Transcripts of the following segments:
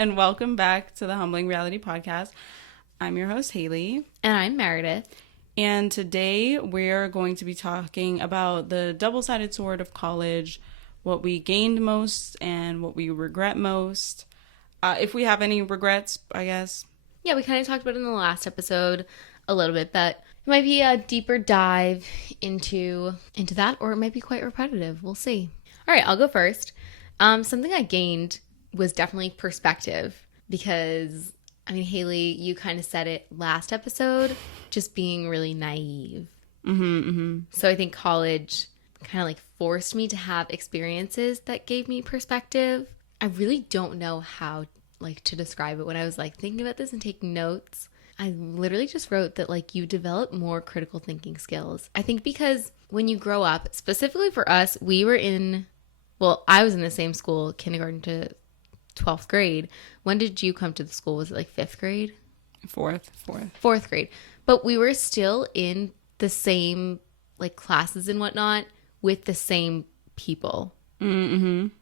and welcome back to the Humbling Reality Podcast. I'm your host, Haley. And I'm Meredith. And today we're going to be talking about the double-sided sword of college, what we gained most and what we regret most. If we have any regrets, I guess. Yeah, we kind of talked about it in the last episode a little bit, but it might be a deeper dive into that, or it might be quite repetitive. We'll see. All right, I'll go first. Something I gained was definitely perspective because, I mean, Haley, you kind of said it last episode, just being really naive. So I think college kind of like forced me to have experiences that gave me perspective. I really don't know how like to describe it. When I was like thinking about this and taking notes, I literally just wrote that like you develop more critical thinking skills. I think because when you grow up, specifically for us, I was in the same school, kindergarten to 12th grade. When did you come to the school? Was it like 5th grade? Fourth grade. But we were still in the same like classes and whatnot with the same people.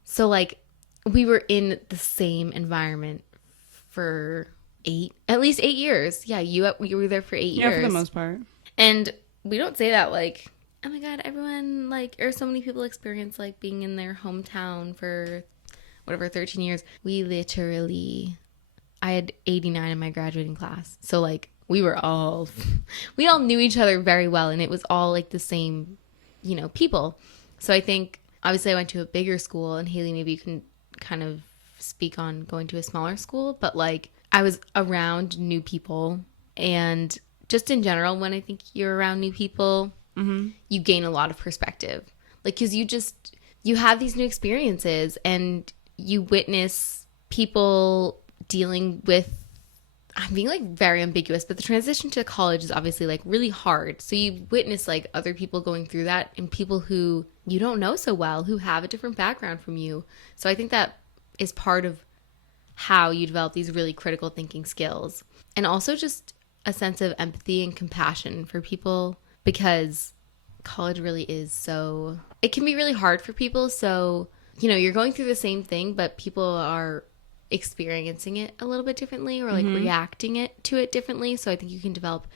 So like we were in the same environment for at least 8 years. Yeah, you were there for 8 years. Yeah, for the most part. And we don't say that like, oh my God, everyone like, or so many people experience like being in their hometown for whatever, 13 years. I had 89 in my graduating class. So like we all knew each other very well, and it was all like the same, people. So I think obviously I went to a bigger school, and Haley, maybe you can kind of speak on going to a smaller school, but like I was around new people, and just in general, when I think you're around new people, you gain a lot of perspective. Like, because you have these new experiences, and you witness people dealing with, I'm being like very ambiguous, but the transition to college is obviously like really hard. So you witness like other people going through that, and people who you don't know so well, who have a different background from you. So I think that is part of how you develop these really critical thinking skills. And also just a sense of empathy and compassion for people, because college really is it can be really hard for people. So, you're going through the same thing, but people are experiencing it a little bit differently, or like reacting to it differently. So I think you can develop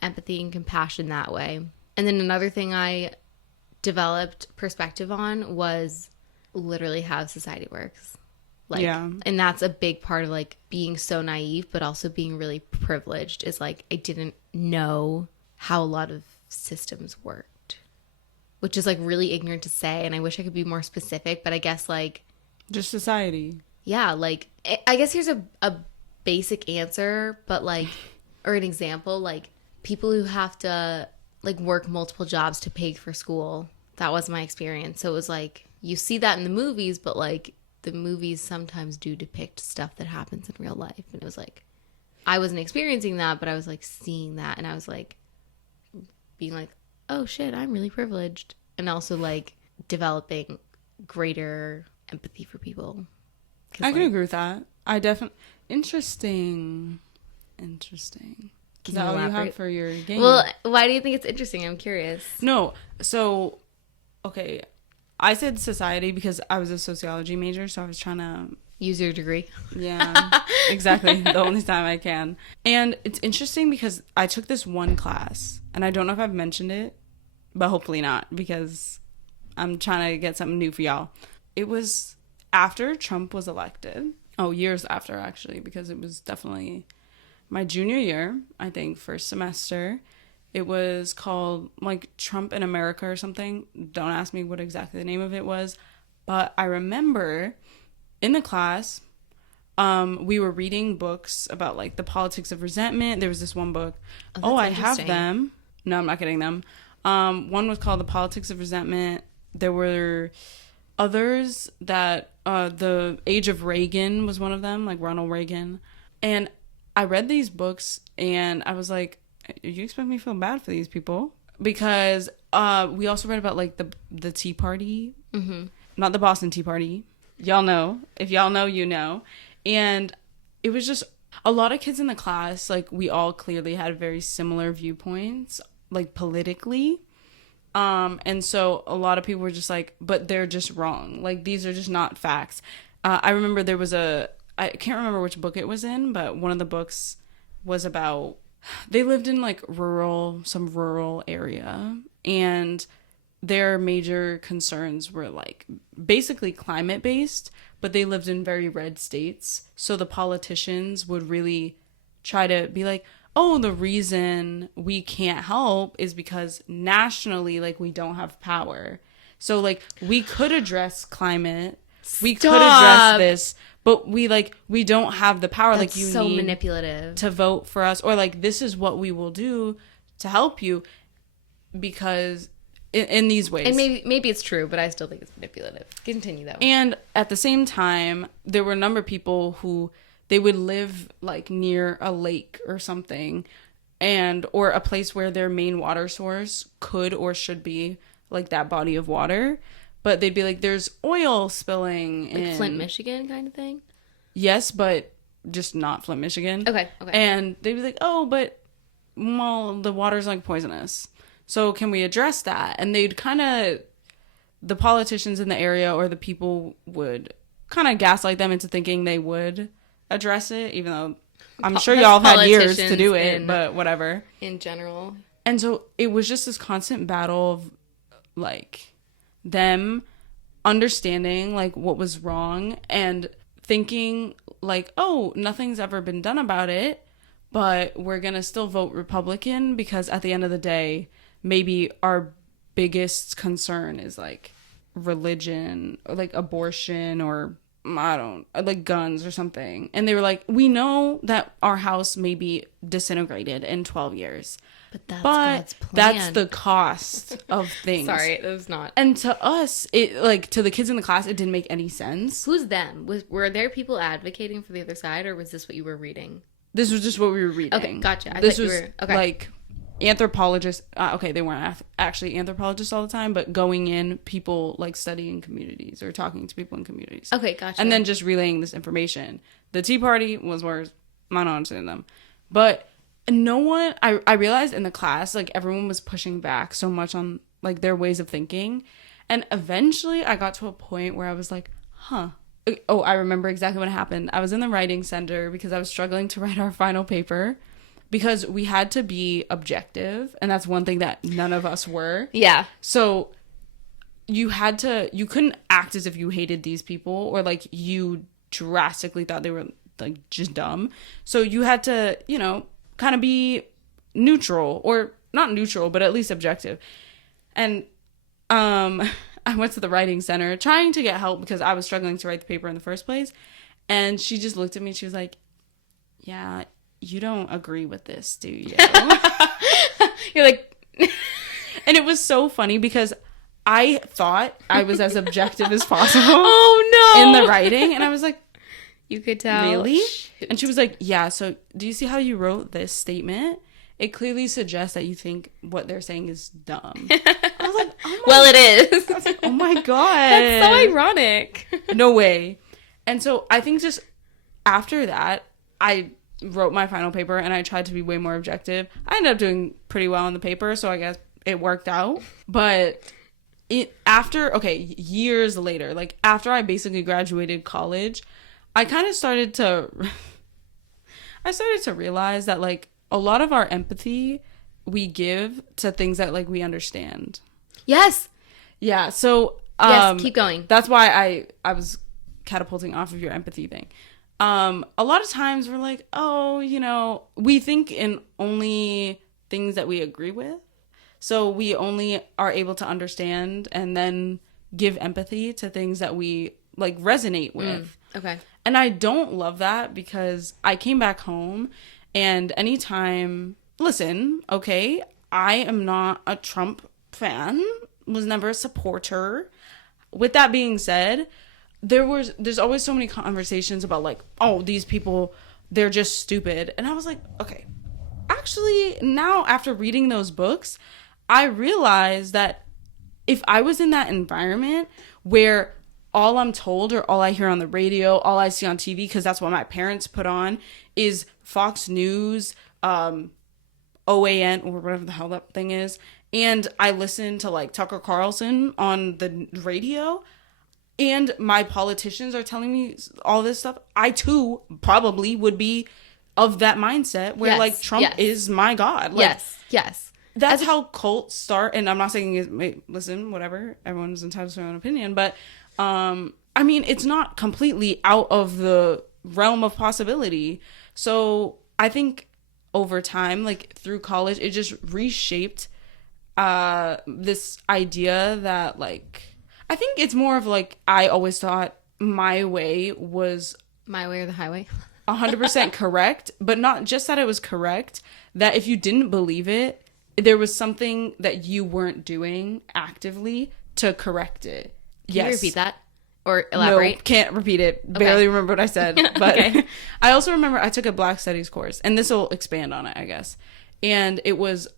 empathy and compassion that way. And then another thing I developed perspective on was literally how society works. And that's a big part of like being so naive, but also being really privileged, is like I didn't know how a lot of systems worked, which is like really ignorant to say, and I wish I could be more specific, but I guess like just society. Yeah, like I guess here's a basic answer, but like, or an example, like people who have to like work multiple jobs to pay for school. That was my experience. So it was like you see that in the movies, but like the movies sometimes do depict stuff that happens in real life. And it was like I wasn't experiencing that, but I was like seeing that, and I was like being like, oh shit, I'm really privileged. And also like developing greater empathy for people. I can agree with that. I definitely... Interesting. Is that all you have for your game? Well, why do you think it's interesting? I'm curious. No. So, okay. I said society because I was a sociology major, so I was trying to... Use your degree. Yeah, exactly. The only time I can. And it's interesting because I took this one class, and I don't know if I've mentioned it, but hopefully not, because I'm trying to get something new for y'all. It was after Trump was elected. Oh, years after, actually, because it was definitely my junior year, I think, first semester. It was called, like, Trump in America or something. Don't ask me what exactly the name of it was. But I remember in the class, we were reading books about, like, the politics of resentment. There was this one book. Oh, I have them. No, I'm not getting them. One was called The Politics of Resentment. There were others that the Age of Reagan was one of them, like Ronald Reagan. And I read these books, and I was like, you expect me to feel bad for these people? Because we also read about like the Tea Party, not the Boston Tea Party. Y'all know. If y'all know, you know. And it was just a lot of kids in the class, like we all clearly had very similar viewpoints, like politically. And so a lot of people were just like, but they're just wrong. Like, these are just not facts. I remember there was a I can't remember which book it was in, but one of the books was about, they lived in like some rural area, and their major concerns were like basically climate based, but they lived in very red states. So the politicians would really try to be like, oh, the reason we can't help is because nationally, like, we don't have power. So like we could address climate, we could address this, but we don't have the power. That's like, you so need manipulative to vote for us, or like, this is what we will do to help you, because in these ways. And maybe it's true, but I still think it's manipulative. Continue though. And at the same time, there were a number of people who, they would live like near a lake or something, or a place where their main water source could or should be like that body of water, but they'd be like, there's oil spilling like in Flint, Michigan kind of thing. Yes, but just not Flint, Michigan. Okay. And they'd be like, oh, but well, the water's like poisonous, so can we address that? And they'd kind of, the politicians in the area or the people would kind of gaslight them into thinking they would address it, even though I'm sure y'all have had years to do it, but whatever. In general. And so it was just this constant battle of like them understanding like what was wrong and thinking like, oh, nothing's ever been done about it, but we're gonna still vote Republican because at the end of the day, maybe our biggest concern is like religion or like abortion or like guns or something. And they were like, we know that our house may be disintegrated in 12 years. But that's God's plan. That's the cost of things. Sorry, it was not. And to us, it like to the kids in the class, it didn't make any sense. Who's them? Were there people advocating for the other side, or was this what you were reading? This was just what we were reading. Okay, gotcha. This was like anthropologists. Okay, they weren't actually anthropologists all the time, but going in, people like studying communities or talking to people in communities. Okay, gotcha. And then just relaying this information. The Tea Party was worse. I don't understand them, but no one. I realized in the class, like everyone was pushing back so much on like their ways of thinking, and eventually I got to a point where I was like, huh. Oh, I remember exactly what happened. I was in the writing center because I was struggling to write our final paper because we had to be objective, and that's one thing that none of us were. Yeah. So you couldn't act as if you hated these people or like you drastically thought they were like just dumb. So you had to, kind of be neutral, or not neutral, but at least objective. And I went to the writing center trying to get help because I was struggling to write the paper in the first place. And she just looked at me and she was like, yeah, you don't agree with this, do you? You're like... And it was so funny because I thought I was as objective as possible. Oh, no! In the writing. And I was like, you could tell. Really? And she was like, yeah, so do you see how you wrote this statement? It clearly suggests that you think what they're saying is dumb. I was like, well, it is. I was like, oh my God. That's so ironic. No way. And so I think just after that, I wrote my final paper and I tried to be way more objective. I ended up doing pretty well on the paper, so I guess it worked out. But years later, like after I basically graduated college, I kind of started to realize that like a lot of our empathy we give to things that like we understand. Yes. Yeah. So yes, keep going. That's why I was catapulting off of your empathy thing. A lot of times we're like, oh, we think in only things that we agree with. So we only are able to understand and then give empathy to things that we like resonate with. Okay. And I don't love that because I came back home and anytime, listen, okay, I am not a Trump fan, was never a supporter. With that being said, there's always so many conversations about like, oh, these people, they're just stupid. And I was like, okay, actually now after reading those books, I realized that if I was in that environment where all I'm told or all I hear on the radio, all I see on TV, because that's what my parents put on, is Fox News, OAN, or whatever the hell that thing is, and I listen to like Tucker Carlson on the radio, and my politicians are telling me all this stuff, I too probably would be of that mindset where Yes, like Trump yes. is my god. Like, yes. that's how cults start. And I'm not saying, listen, whatever, everyone's entitled to their own opinion, but I mean, it's not completely out of the realm of possibility. So I think over time, like through college, it just reshaped this idea that like, I think it's more of like, I always thought my way was My way or the highway. 100% correct, but not just that it was correct, that if you didn't believe it, there was something that you weren't doing actively to correct it. Can you repeat that? Or elaborate? No, can't repeat it. Barely remember what I said. But Okay. I also remember I took a Black Studies course, and this will expand on it, I guess. And it was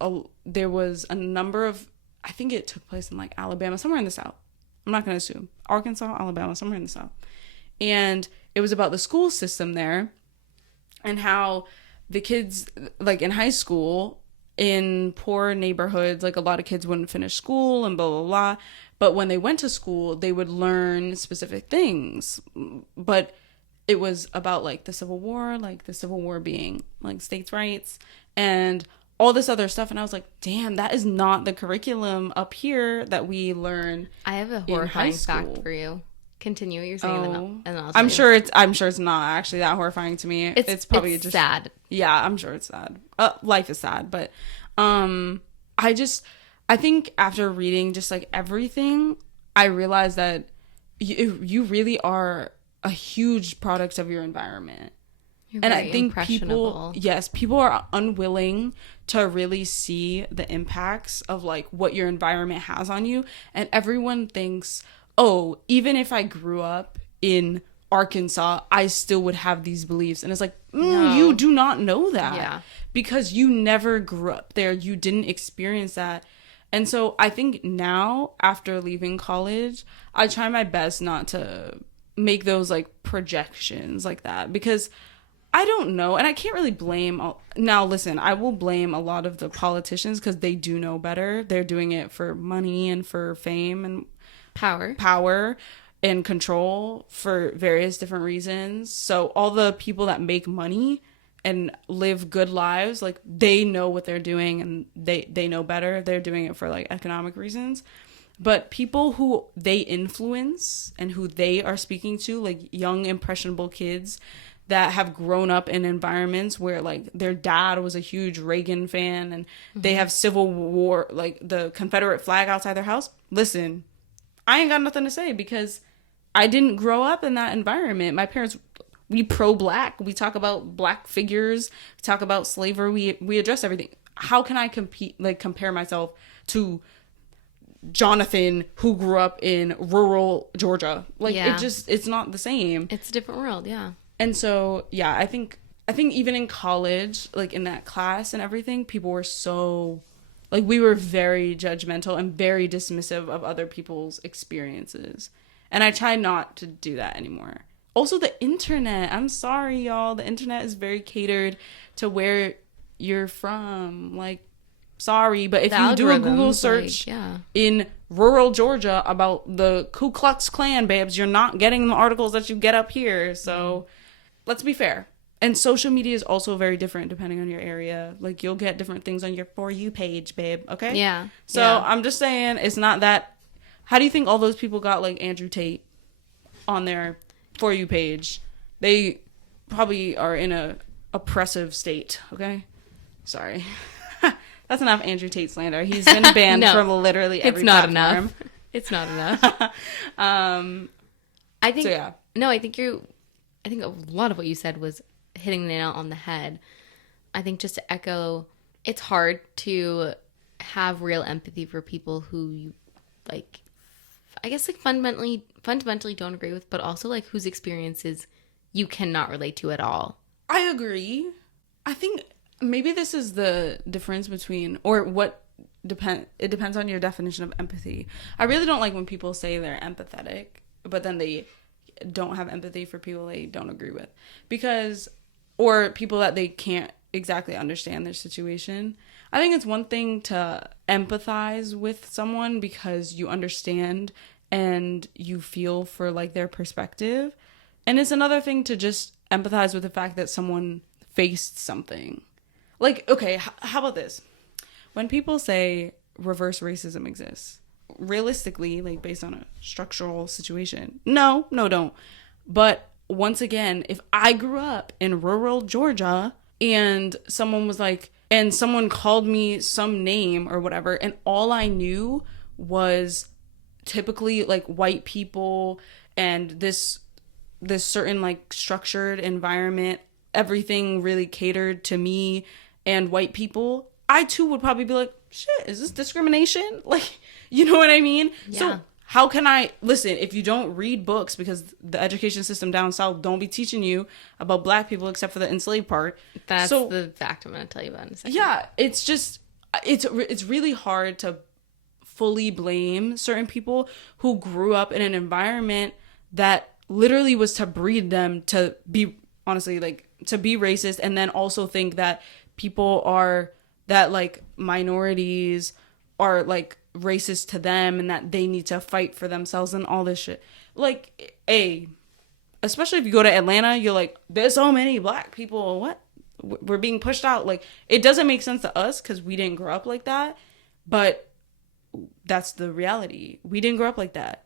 there was a number of, I think it took place in like Alabama, somewhere in the South. I'm not going to assume. Arkansas, Alabama, somewhere in the South. And it was about the school system there and how the kids, like in high school, in poor neighborhoods, like a lot of kids wouldn't finish school and blah, blah, blah. But when they went to school, they would learn specific things. But it was about like the Civil War being like states' rights and all this other stuff. And I was like, damn, that is not the curriculum up here that we learn. I have a high horrifying school. fact for you. Continue what you're saying, and then I'll tell I'm you. sure it's not actually that horrifying to me. It's probably it's just sad. Yeah, I'm sure it's sad. Life is sad, but I think after reading just like everything, I realized that you really are a huge product of your environment. You're And very I think impressionable. people are unwilling to really see the impacts of like what your environment has on you. And everyone thinks, oh, even if I grew up in Arkansas, I still would have these beliefs. And it's like, No. you do not know that. Yeah. Because you never grew up there. You didn't experience that. And so I think now, after leaving college, I try my best not to make those like projections like that, because I don't know. And I can't really blame. Now, listen, I will blame a lot of the politicians because they do know better. They're doing it for money and for fame and power and control for various different reasons. So all the people that make money and live good lives, like they know what they're doing and they know better. They're doing it for like economic reasons. But people who they influence and who they are speaking to, like young impressionable kids that have grown up in environments where like their dad was a huge Reagan fan and they have Civil War, like the Confederate flag outside their house. Listen, I ain't got nothing to say because I didn't grow up in that environment. My parents, we pro-black. We talk about black figures. We talk about slavery. We address everything. How can I compare myself to Jonathan who grew up in rural Georgia? Like it's not the same. It's a different world, yeah. And so, yeah, I think even in college, like in that class and everything, people were so, like, we were very judgmental and very dismissive of other people's experiences. And I try not to do that anymore. Also, the internet. I'm sorry, y'all. The internet is very catered to where you're from. Like, sorry, but if you do a Google search in rural Georgia about the Ku Klux Klan, babes, you're not getting the articles that you get up here. So let's be fair. And social media is also very different depending on your area. Like, you'll get different things on your For You page, babe. Okay? Yeah. So yeah. I'm just saying, it's not that. How do you think all those people got, like, Andrew Tate on their For You page? They probably are in a oppressive state. Okay? Sorry. That's enough Andrew Tate slander. He's been banned from literally every platform. Enough. It's not enough. I think. So, yeah. No, I think a lot of what you said was hitting the nail on the head. I think just to echo, it's hard to have real empathy for people who you like. I guess like fundamentally don't agree with, but also like whose experiences you cannot relate to at all. I agree. I think maybe this is the difference between, or what it depends on your definition of empathy. I really don't like when people say they're empathetic, but then they don't have empathy for people they don't agree with, or people that they can't exactly understand their situation. I think it's one thing to empathize with someone because you understand and you feel for like their perspective. And it's another thing to just empathize with the fact that someone faced something. Like, okay, how about this? When people say reverse racism exists, realistically, like based on a structural situation, no, don't. But once again, if I grew up in rural Georgia and someone was like, and someone called me some name or whatever, and all I knew was typically like white people and this certain like structured environment, everything really catered to me and white people, I too would probably be like, shit, is this discrimination? Like, you know what I mean? Yeah. So how can I listen, if you don't read books, because the education system down south don't be teaching you about black people except for the enslaved part. That's the fact I'm going to tell you about in a second. Yeah, it's just it's really hard to fully blame certain people who grew up in an environment that literally was to breed them to be, honestly, like to be racist, and then also think that people are, that like minorities are like racist to them and that they need to fight for themselves and all this shit. Like, especially if you go to Atlanta, you're like, there's so many black people, what? We're being pushed out. Like, it doesn't make sense to us because we didn't grow up like that, but that's the reality. We didn't grow up like that.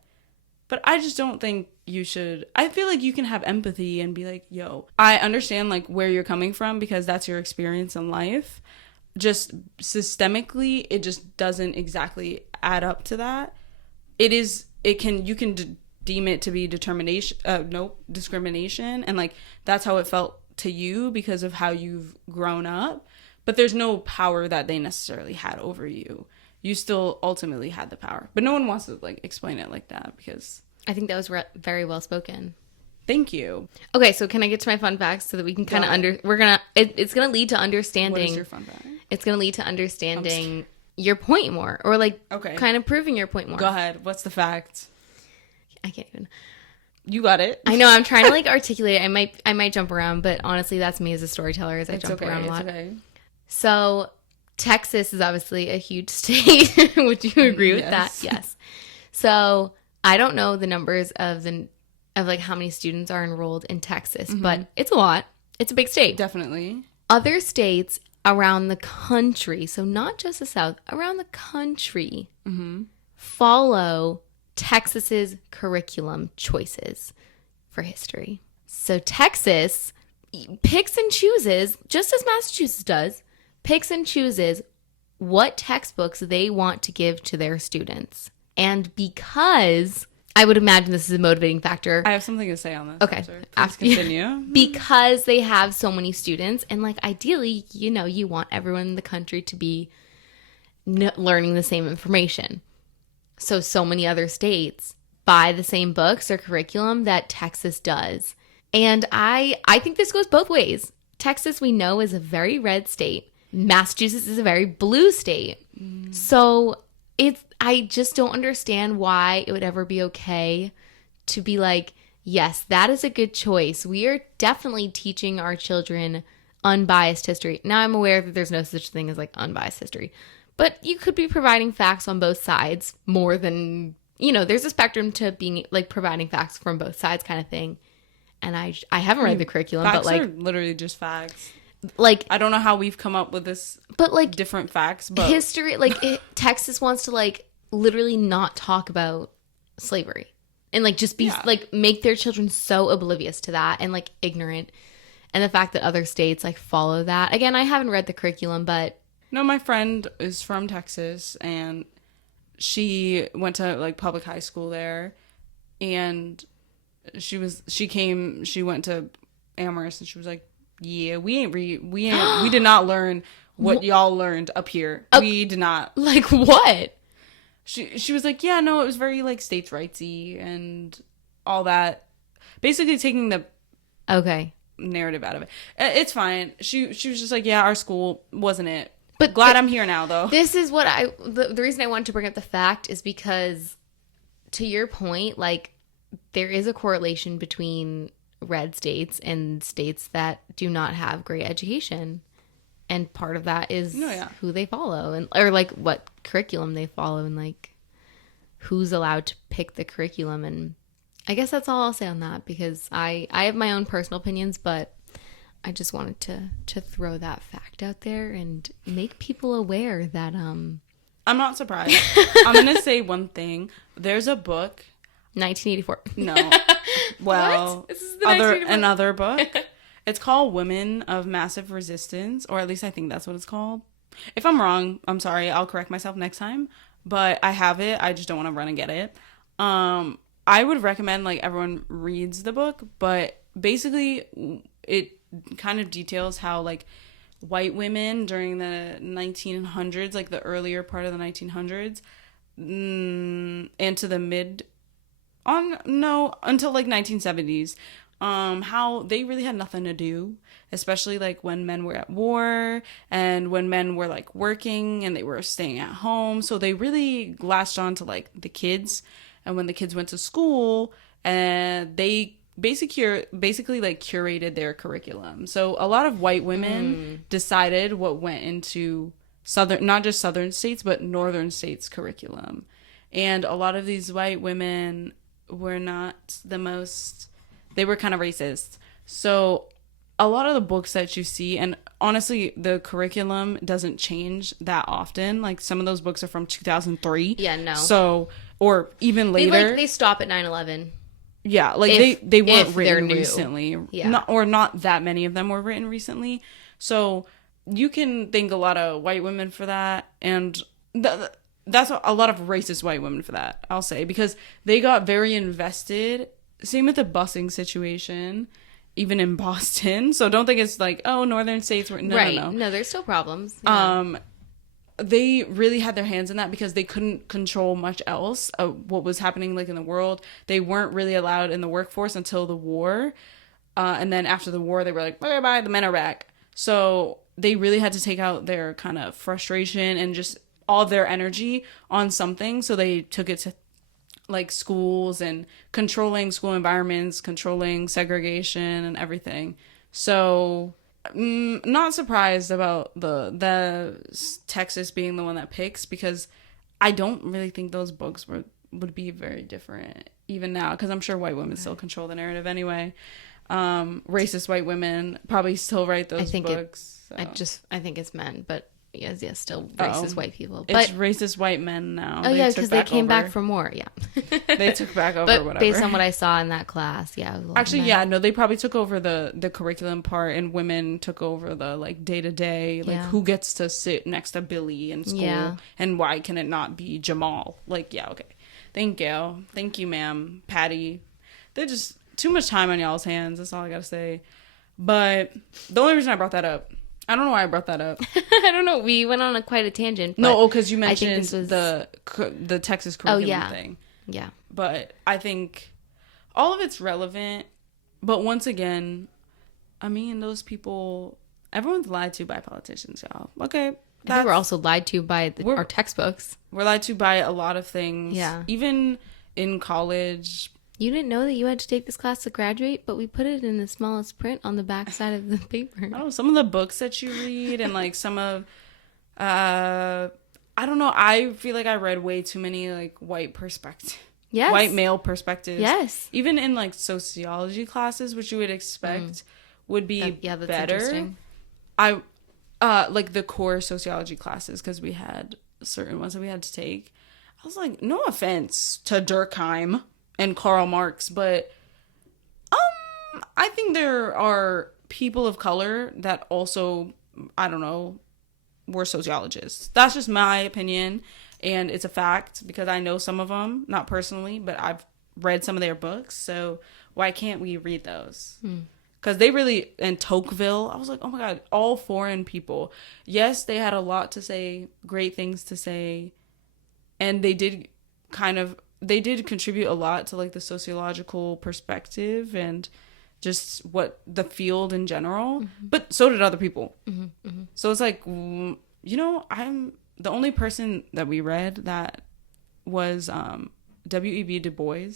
But I just don't think you should. I feel like you can have empathy and be like, yo, I understand like where you're coming from because that's your experience in life. Just systemically, it just doesn't exactly add up to that. You can deem it to be discrimination. And like, that's how it felt to you because of how you've grown up. But there's no power that they necessarily had over you. You still ultimately had the power, but no one wants to like explain it like that because I think that was very well spoken. Thank you. Okay, so can I get to my fun facts so that we can kind of it's gonna lead to understanding. What is your fun fact? It's gonna lead to understanding your point more, or like kind of proving your point more. Go ahead. What's the fact? I can't even. You got it. I know. I'm trying to like articulate it. I might jump around, but honestly, that's me as a storyteller. As I jump around a lot. Okay. So Texas is obviously a huge state. Would you agree with that? Yes. So I don't know the numbers of like how many students are enrolled in Texas, but it's a lot. It's a big state. Definitely. Other states around the country, so not just the South, around the country, follow Texas's curriculum choices for history. So Texas picks and chooses, just as Massachusetts does, picks and chooses what textbooks they want to give to their students. And because I would imagine this is a motivating factor. I have something to say on this. Okay. Please continue. Because they have so many students, and like ideally, you want everyone in the country to be learning the same information. So many other states buy the same books or curriculum that Texas does. And I think this goes both ways. Texas, we know, is a very red state. Massachusetts is a very blue state. So I just don't understand why it would ever be okay to be like, yes, that is a good choice. We are definitely teaching our children unbiased history. Now, I'm aware that there's no such thing as like unbiased history, but you could be providing facts on both sides more than, there's a spectrum to being like providing facts from both sides kind of thing. And I haven't read the curriculum, Facts but like are literally just facts. Like, I don't know how we've come up with this, but like different facts, but history, like Texas wants to like literally not talk about slavery and like just be like make their children so oblivious to that and like ignorant. And the fact that other states like follow that. Again, I haven't read the curriculum, but no, my friend is from Texas and she went to like public high school there, and she went to Amherst and she was like, yeah, we did not learn what y'all learned up here. We did not. Like what? She was like, yeah, no, it was very like states rightsy and all that. Basically taking the narrative out of it. It's fine. She was just like, yeah, our school wasn't it. But glad I'm here now though. This is what the reason I wanted to bring up the fact is because, to your point, like there is a correlation between red states and states that do not have great education, and part of that is who they follow or like what curriculum they follow and like who's allowed to pick the curriculum. And I guess that's all I'll say on that, because I have my own personal opinions, but I just wanted to throw that fact out there and make people aware that I'm not surprised. I'm gonna say one thing. There's a book. 1984. No. Well, What? This is the 1984. another book. It's called Women of Massive Resistance, or at least I think that's what it's called. If I'm wrong, I'm sorry. I'll correct myself next time. But I have it. I just don't want to run and get it. I would recommend like everyone reads the book, but basically it kind of details how like white women during the 1900s, like the earlier part of the 1900s, and to the until like 1970s, how they really had nothing to do, especially like when men were at war and when men were like working and they were staying at home. So they really latched on to like the kids, and when the kids went to school, and they basically like curated their curriculum. So a lot of white women decided what went into not just southern states, but northern states curriculum. And a lot of these white women were not they were kind of racist. So a lot of the books that you see, and honestly, the curriculum doesn't change that often. Like some of those books are from 2003. Yeah, no. So, or even later. They stop at 9/11. Yeah, like they weren't written recently. Yeah. Not that many of them were written recently. So you can thank a lot of white women for that. And that's a lot of racist white women for that, I'll say. Because they got very invested. Same with the busing situation, even in Boston. So don't think it's like, oh, northern states were... No. No, there's still problems. Yeah. They really had their hands in that because they couldn't control much else of what was happening like in the world. They weren't really allowed in the workforce until the war. And then after the war, they were like, bye, the men are back. So they really had to take out their kind of frustration and just all their energy on something. So they took it to like schools and controlling school environments, controlling segregation and everything. So... not surprised about the Texas being the one that picks, because I don't really think those books would be very different even now, because I'm sure white women still control the narrative anyway. Racist white women probably still write those books. I think it's men, but yes, still racist white people. But it's racist white men now. Oh yeah, because they came back for more. Yeah, they took back over. But whatever. Based on what I saw in that class, yeah. Actually, yeah, no, they probably took over the curriculum part, and women took over the like day to day, like who gets to sit next to Billy in school, and why can it not be Jamal? Like, yeah, okay, thank you, ma'am, Patty. They're just too much time on y'all's hands. That's all I gotta say. But the only reason I brought that up. I don't know why I brought that up. I don't know. We went on quite a tangent. No, because you mentioned the Texas curriculum thing. Yeah. But I think all of it's relevant. But once again, I mean, those people, everyone's lied to by politicians, y'all. Okay. I think we're also lied to by our textbooks. We're lied to by a lot of things. Yeah. Even in college. You didn't know that you had to take this class to graduate, but we put it in the smallest print on the back side of the paper. Oh, some of the books that you read and like some of, I don't know. I feel like I read way too many like white male perspectives. Yes. Even in like sociology classes, which you would expect would be that's better. Interesting. Like the core sociology classes, because we had certain ones that we had to take. I was like, no offense to Durkheim and Karl Marx, but I think there are people of color that also, I don't know, were sociologists. That's just my opinion, and it's a fact because I know some of them, not personally, but I've read some of their books, so why can't we read those? Because they really, in Tocqueville, I was like, oh my god, all foreign people. Yes, they had a lot to say, great things to say, and they did contribute a lot to like the sociological perspective and just what the field in general, but so did other people. So it's like, I'm the only person that we read that was W.E.B. Du Bois.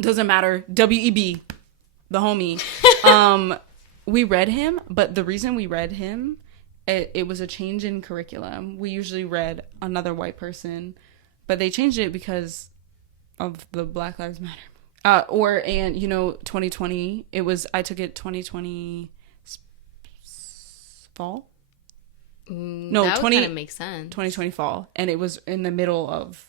Doesn't matter. W.E.B. the homie. We read him, but the reason we read him, it was a change in curriculum. We usually read another white person but they changed it because of the Black Lives Matter. 2020, I took it 2020 fall. No, that 20 kind of makes sense. 2020 fall, and it was in the middle of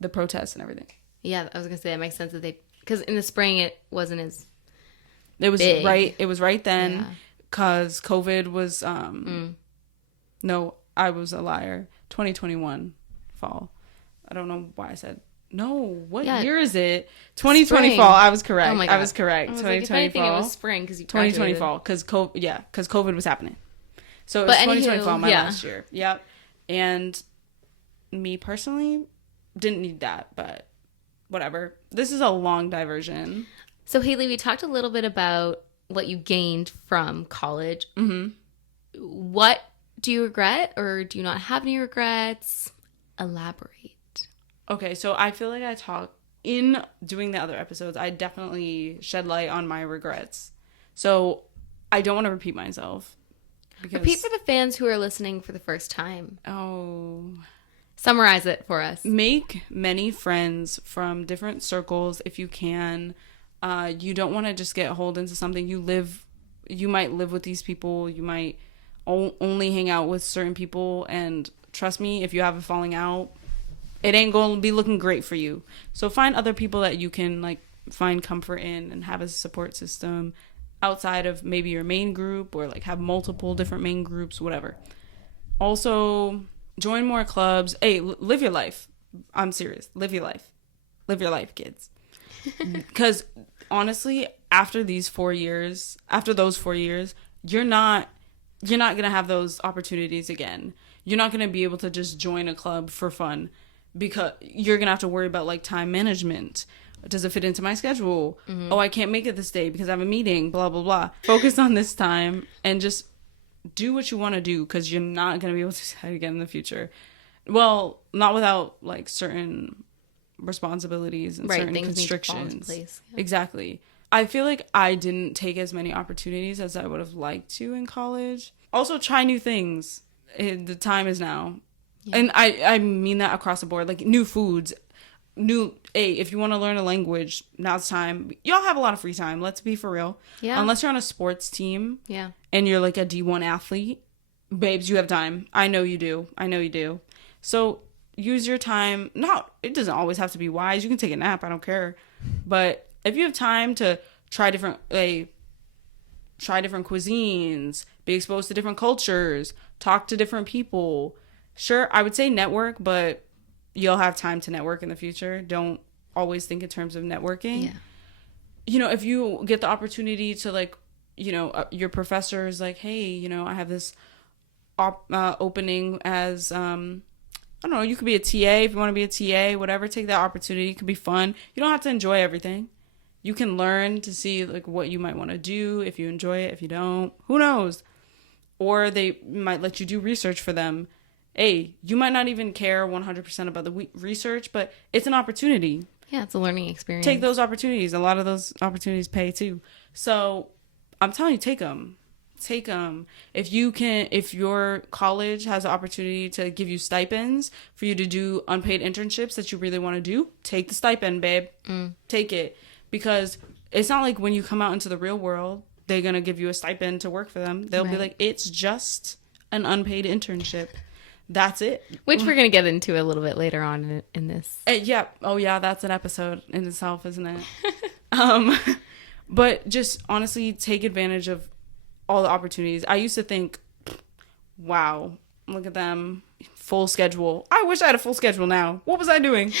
the protests and everything. Yeah, I was gonna say that makes sense that because in the spring it wasn't as. It was big. right. It was right then, Yeah. because COVID was. No, I was a liar. 2021 fall. I don't know why I said no. What year is it? 2020 Spring. fall. I was correct. Oh my God. I was correct. I was 2020 like, if anything, fall. it was spring because you 2020 graduated. fall because COVID was happening. So it was 2020 fall, my last year. Yep. And me personally didn't need that, but whatever. This is a long diversion. So Haley, we talked a little bit about what you gained from college. Mm-hmm. What do you regret, or do you not have any regrets? Elaborate. Okay, so I feel like in doing the other episodes, I definitely shed light on my regrets. So I don't want to repeat myself. Repeat for the fans who are listening for the first time. Oh. Summarize it for us. Make many friends from different circles if you can. You don't want to just get hauled into something. You might live with these people. You might only hang out with certain people. And trust me, if you have a falling out, it ain't going to be looking great for you. So find other people that you can like find comfort in and have a support system outside of maybe your main group, or like have multiple different main groups, whatever. Also, join more clubs. Hey, live your life. I'm serious. Live your life. Live your life, kids. Because honestly, after those 4 years, you're not going to have those opportunities again. You're not going to be able to just join a club for fun, because you're going to have to worry about like time management. Does it fit into my schedule? Mm-hmm. Oh, I can't make it this day because I have a meeting, blah, blah, blah. Focus on this time and just do what you want to do, because you're not going to be able to do that again in the future. Well, not without like certain responsibilities and certain constrictions. Yeah. Exactly. I feel like I didn't take as many opportunities as I would have liked to in college. Also, try new things. The time is now. Yeah. And I mean that across the board. Like new foods. If you want to learn a language, now's time. Y'all have a lot of free time. Let's be for real. Yeah. Unless you're on a sports team. Yeah. And you're like a D1 athlete. Babes, you have time. I know you do. So use your time. It doesn't always have to be wise. You can take a nap. I don't care. But if you have time to try different cuisines, be exposed to different cultures, talk to different people. Sure, I would say network, but you'll have time to network in the future. Don't always think in terms of networking. Yeah. If you get the opportunity to like, your professor is like, hey, I have this opening as, I don't know, you could be a TA if you want to be a TA, whatever. Take that opportunity. It could be fun. You don't have to enjoy everything. You can learn to see like what you might want to do, if you enjoy it, if you don't. Who knows? Or they might let you do research for them. Hey, you might not even care 100% about the research, but it's an opportunity. Yeah, it's a learning experience. Take those opportunities. A lot of those opportunities pay too. So I'm telling you, take them. If your college has the opportunity to give you stipends for you to do unpaid internships that you really want to do, take the stipend, babe. Take it. Because it's not like when you come out into the real world, they're going to give you a stipend to work for them. They'll be like, it's just an unpaid internship. That's it. Which we're going to get into a little bit later on in this. Yeah. Oh, yeah. That's an episode in itself, isn't it? But just honestly, take advantage of all the opportunities. I used to think, wow, look at them. Full schedule. I wish I had a full schedule now. What was I doing?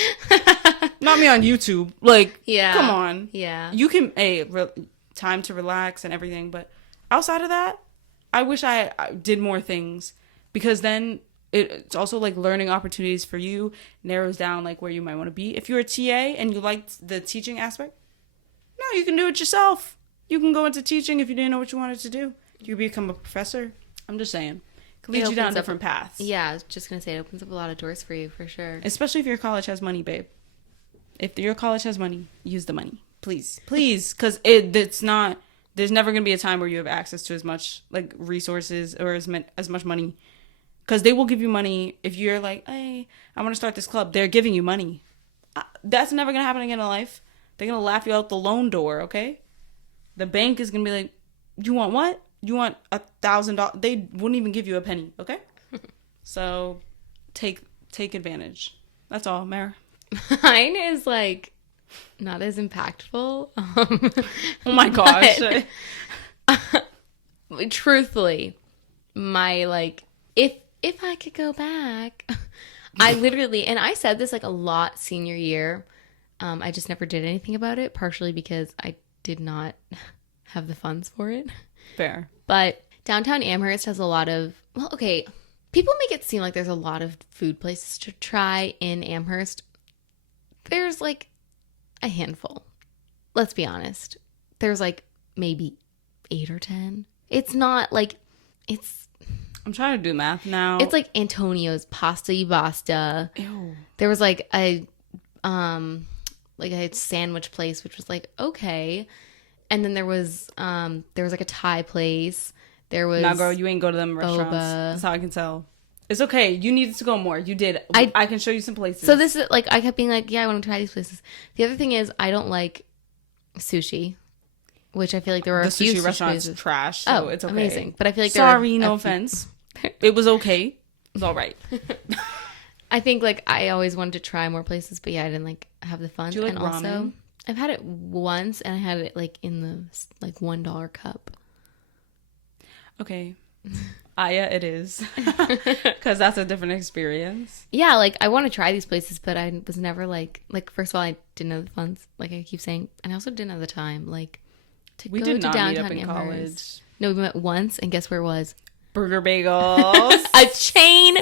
Not me on YouTube. Like, yeah. Come on. Yeah. You can, time to relax and everything. But outside of that, I wish I did more things, because then it's also like learning opportunities for you, narrows down like where you might want to be. If you're a TA and you liked the teaching aspect, no, you can do it yourself. You can go into teaching if you didn't know what you wanted to do. You become a professor. I'm just saying. It leads you down different paths. Yeah, I was just going to say, it opens up a lot of doors for you, for sure. Especially if your college has money, babe. If your college has money, use the money. Please. Please. Because there's never going to be a time where you have access to as much like resources or as much money Because they will give you money if you're like, hey, I want to start this club. They're giving you money. That's never going to happen again in life. They're going to laugh you out the loan door, okay? The bank is going to be like, you want what? You want $1,000? They wouldn't even give you a penny, okay? So take advantage. That's all, Mara. Mine is like not as impactful. Oh my gosh. Truthfully, my like if I could go back, I literally, and I said this like a lot senior year. I just never did anything about it, partially because I did not have the funds for it. Fair. But downtown Amherst has a lot of, well, okay, people make it seem like there's a lot of food places to try in Amherst. There's like a handful. Let's be honest. There's like maybe 8 or 10. It's not like, I'm trying to do math now. it's like Antonio's Pasta y Basta. Ew. There was like a sandwich place, which was like, okay. And then there was like a Thai place. There was, Nah, girl, you ain't go to them restaurants. boba. That's how I can tell. It's okay. You needed to go more. You did. I can show you some places. So this is like, I kept being like, yeah, I want to try these places. The other thing is, I don't like sushi, which I feel like there were the a few sushi restaurant's places. trash, so Oh, it's okay. amazing. But I feel like sorry, there were no offense. It was okay. It was all right. I think like I always wanted to try more places, but yeah, I didn't like have the funds. Do you like and also, ramen? I've had it once, and I had it like in the like $1 cup. Okay. Aya, it is. Because that's a different experience. Yeah, like I want to try these places, but I was never like first of all, I didn't have the funds, like I keep saying, and I also didn't have the time, like to We go did to not meet downtown up in Amherst. college. No, we met once, and guess where it was? Burger Bagels. A chain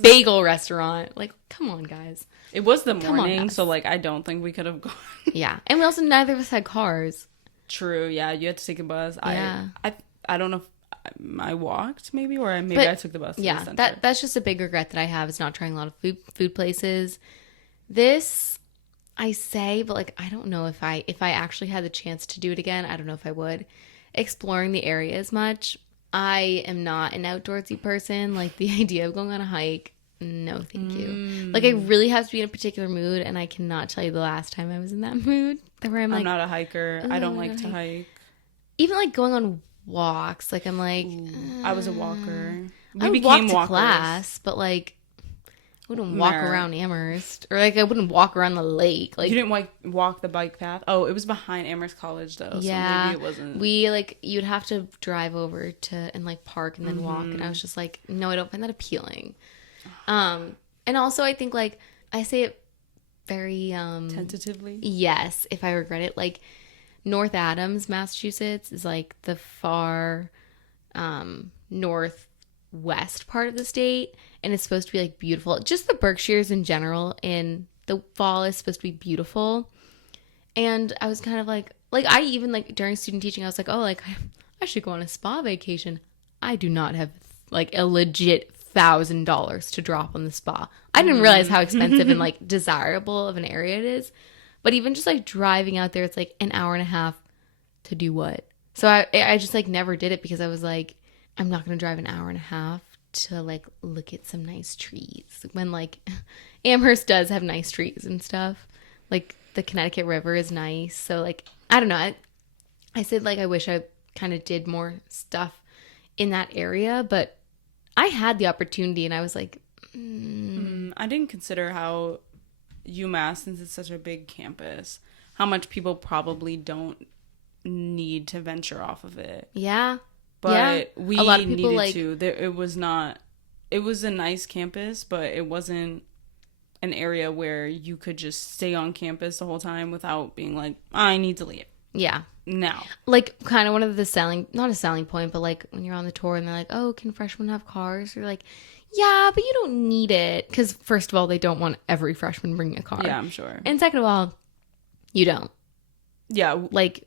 bagel restaurant. Like, come on, guys. It was the Come on, morning, guys. so like I don't think we could have gone. Yeah, and we also neither of us had cars. True. Yeah, you had to take a bus. Yeah. I don't know if I walked maybe, or maybe But, I took the bus. To the Yeah, center. that's just a big regret that I have, is not trying a lot of food places. This I say, but like I don't know if I actually had the chance to do it again, I don't know if I would. Exploring the area as much. I am not an outdoorsy person. Like the idea of going on a hike, no thank you. Like I really have to be in a particular mood, and I cannot tell you the last time I was in that mood. Where I'm I'm like, not a hiker. I don't like to hike. hike. even like going on walks, like I'm like, I was a walker. I would walk to class, but like I wouldn't walk Mare. around Amherst, or like I wouldn't walk around the lake. Like You didn't walk the bike path? Oh, it was behind Amherst College though. yeah, So maybe it wasn't. we like you'd have to drive over to and like park and then walk, and I was just like, no, I don't find that appealing. And also I think like I say it very Tentatively. yes, if I regret it, like North Adams, Massachusetts is like the far northwest part of the state, and it's supposed to be like beautiful. Just the Berkshires in general in the fall is supposed to be beautiful. And I was kind of like I even like during student teaching, I was like, oh, like I should go on a spa vacation. I do not have like a legit $1,000 to drop on the spa. I didn't realize how expensive and like desirable of an area it is. But even just like driving out there, it's like an hour and a half to do what? So I just like never did it because I was like, I'm not going to drive an hour and a half to like look at some nice trees when like Amherst does have nice trees and stuff. Like the Connecticut River is nice. So like, I don't know. I said like I wish I kind of did more stuff in that area, but I had the opportunity and I was like, I didn't consider how UMass, since it's such a big campus, how much people probably don't need to venture off of it. yeah. But Yeah. we A lot of people, needed like- to. It was not. It was a nice campus, but it wasn't an area where you could just stay on campus the whole time without being like, I need to leave Yeah. now. Like kind of one of the not a selling point, but like when you're on the tour and they're like, oh, can freshmen have cars? You're like, yeah, but you don't need it. Because first of all, they don't want every freshman bringing a car. Yeah, I'm sure. And second of all, you don't. Yeah, Like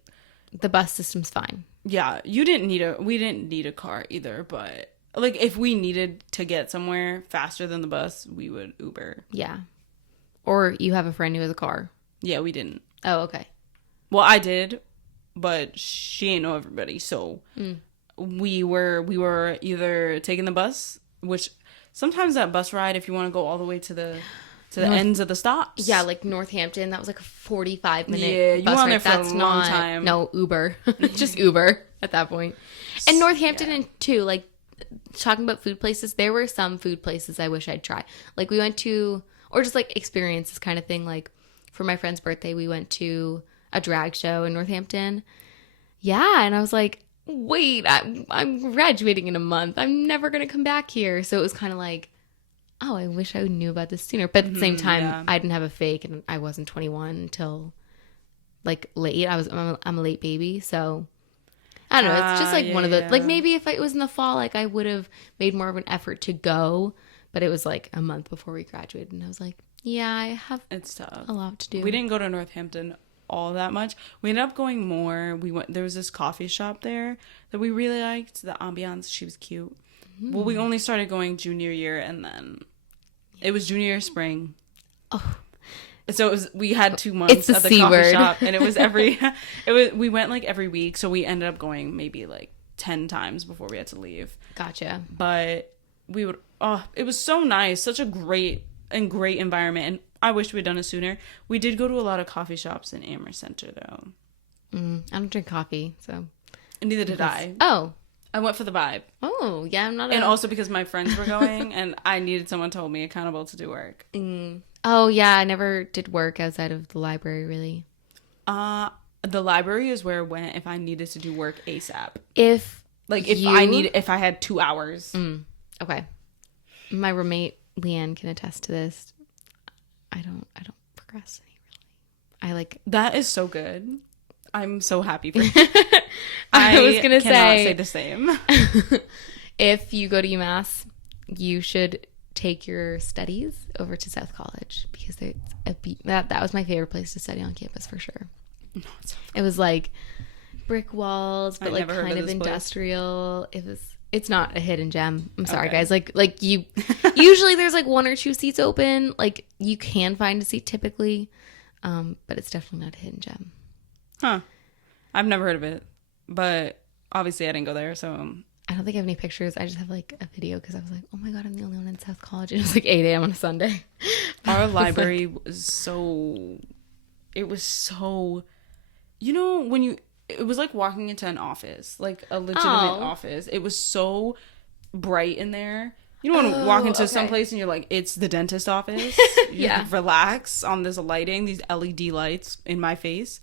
the bus system's fine. yeah. We didn't need a car either, but like if we needed to get somewhere faster than the bus, we would Uber. Yeah. Or you have a friend who has a car. Yeah, we didn't. Oh, okay. Well, I did, but she ain't know everybody, so we were either taking the bus, which sometimes that bus ride, if you want to go all the way to the North- ends of the stops. Yeah, like Northampton, that was like a 45-minute Yeah, you bus were on ride. there for a That's long not, time. No, Uber. Just Uber at that point. And Northampton, Yeah. and too, like, talking about food places, there were some food places I wish I'd try. Like, we went to, or just like experiences kind of thing. Like, for my friend's birthday, we went to a drag show in Northampton. Yeah, and I was like, wait, I'm graduating in a month. I'm never going to come back here. So it was kind of like, oh, I wish I knew about this sooner. But at the same time, yeah. I didn't have a fake, and I wasn't 21 until like late. I'm a late baby, so I don't know. It's just like one of the, yeah. like, maybe if it was in the fall, like I would have made more of an effort to go. But it was like a month before we graduated, and I was like, yeah, I have It's tough. a lot to do. We didn't go to Northampton all that much. We ended up going more. There was this coffee shop there that we really liked. The ambiance, she was cute. Well, we only started going junior year, and then it was junior year spring. Oh. So we had 2 months It's the at the C coffee word. shop, and we went like every week. So we ended up going maybe like 10 times before we had to leave. Gotcha. But it was so nice, such a great environment, and I wish we'd done it sooner. We did go to a lot of coffee shops in Amherst Center though. I don't drink coffee, so. And neither did I. Oh. I went for the vibe. Oh, yeah, I'm not And also because my friends were going and I needed someone to hold me accountable to do work. Oh, yeah, I never did work outside of the library, really. The library is where I went if I needed to do work ASAP. If I had 2 hours. Okay. My roommate, Leanne, can attest to this. I don't procrastinate, really. That is so good. I'm so happy for you. I was going to cannot say say the same. if you go to UMass, you should take your studies over to South College, because that was my favorite place to study on campus for sure. No, it's It was like brick walls, but I've like never heard kind of of this place. industrial. It's not a hidden gem. I'm sorry, Okay. guys. Like you usually there's like 1 or 2 seats open. Like you can find a seat typically. But it's definitely not a hidden gem. Huh. I've never heard of it. But obviously I didn't go there, so I don't think I have any pictures. I just have like a video because I was like, oh my God, I'm the only one in South College. And it was like 8 a.m. on a Sunday. our library was so, you know, it was like walking into an office, like a legitimate office. It was so bright in there. You know, when you walk into some place and you're like, it's the dentist office. Yeah. Relax on this lighting, these LED lights in my face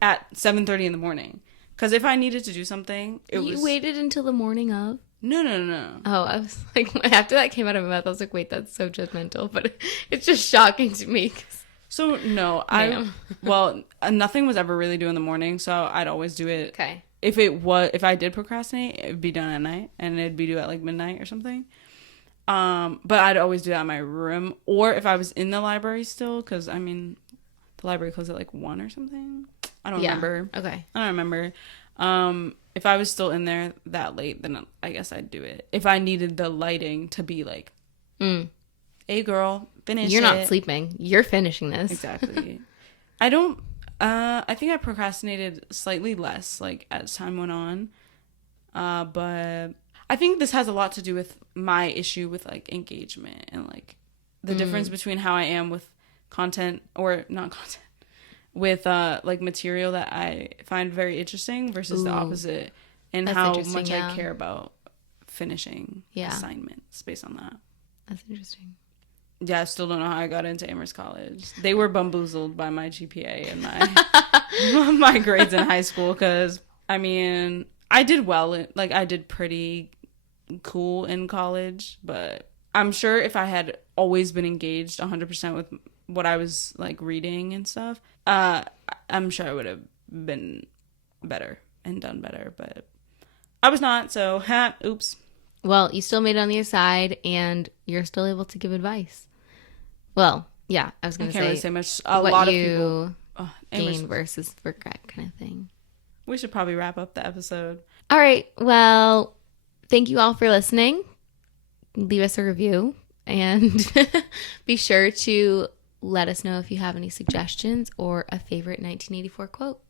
at 7:30 in the morning. Because if I needed to do something, You waited until the morning of? No. Oh, I was like, after that came out of my mouth, I was like, wait, that's so judgmental. But it's just shocking to me. So, no, nothing was ever really due in the morning, so I'd always do it. Okay. If I did procrastinate, it would be done at night, and it'd be due at like midnight or something. But I'd always do that in my room, or if I was in the library still, because I mean, the library closed at like 1 or something. I don't remember. Okay. I don't remember. If I was still in there that late, then I guess I'd do it. If I needed the lighting to be like, hey girl, finish You're it. not sleeping. You're finishing this. Exactly. I think I procrastinated slightly less, like, as time went on. But I think this has a lot to do with my issue with, like, engagement and, like, the difference between how I am with content, or not content, with, like, material that I find very interesting versus the opposite, and That's how interesting, much yeah. I care about finishing assignments based on that. That's interesting. Yeah, I still don't know how I got into Amherst College. They were bamboozled by my GPA and my my grades in high school, because, I mean, I did well. I did pretty cool in college, but I'm sure if I had always been engaged 100% with what I was, like, reading and stuff, I'm sure I would have been better and done better, but I was not, so, oops. Well, you still made it on the other side, and you're still able to give advice. Well, yeah, I was going I to can't really say say much. A what lot of you people gain versus regret kind of thing. We should probably wrap up the episode. All right. Well, thank you all for listening. Leave us a review, and be sure to let us know if you have any suggestions or a favorite 1984 quote.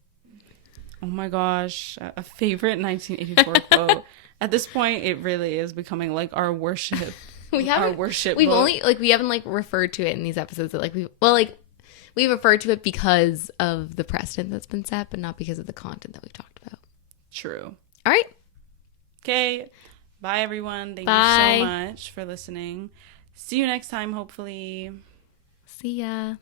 Oh my gosh, a favorite 1984 quote. At this point, it really is becoming like our worship. We our haven't worship we've book. only like we haven't like referred to it in these episodes that like we referred to it because of the precedent that's been set, but not because of the content that we've talked about. True. All right. Okay. Bye, everyone. Thank Bye. you so much for listening. See you next time, hopefully. See ya.